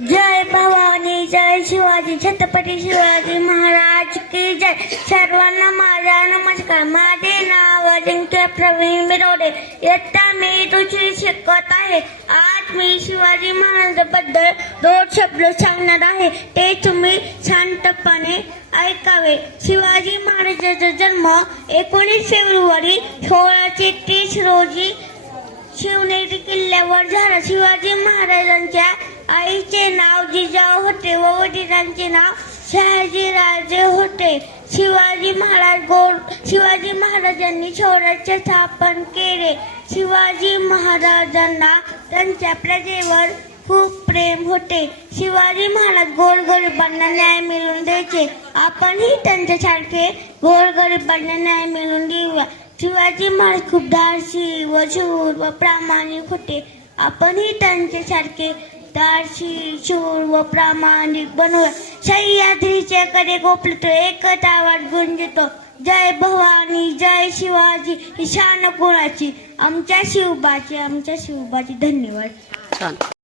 जय भवानी, जय शिवाजी, छत्रपती शिवाजी महाराज की जय. सर्वांना माझा नमस्कार. माझे नाव अजिंक्य प्रवीण बिरोडे. इयत्ता मी दुसरी शिकत आहे. आज मी शिवाजी महाराजांबद्दल 2 शब्द सांगणार आहे, ते तुम्ही शांतपणे ऐकावे. शिवाजी महाराजांचा जन्म 19 फेब्रुवारी 1630 रोजी शिवनेरी किल्ल्यावर झाला. शिवाजी महाराजांच्या आईचे नाव जिजाऊ होते व वडिलांचे नाव शहाजीराजे होते. शिवाजी महाराजांनी स्वराज्य स्थापन केले. शिवाजी महाराजांना त्यांच्या प्रजेवर खूप प्रेम होते. शिवाजी महाराज गोरगरिबांना न्याय मिळवून द्यायचे. आपणही त्यांच्यासारखे गोरगरिबांना न्याय मिळवून देऊया. शिवाजी महाराज खूप धाडसी व शूर व प्रामाणिक होते. आपणही त्यांच्यासारखे धाडसी, शूर व प्रामाणिक बनवूया. सह्याद्रीच्या कडे गोपले तो एकच आवाज गुंजतो, जय भवानी, जय शिवाजी. ही शान कोणाची? आमच्या शिवबाची, आमच्या शिवबाची. धन्यवाद.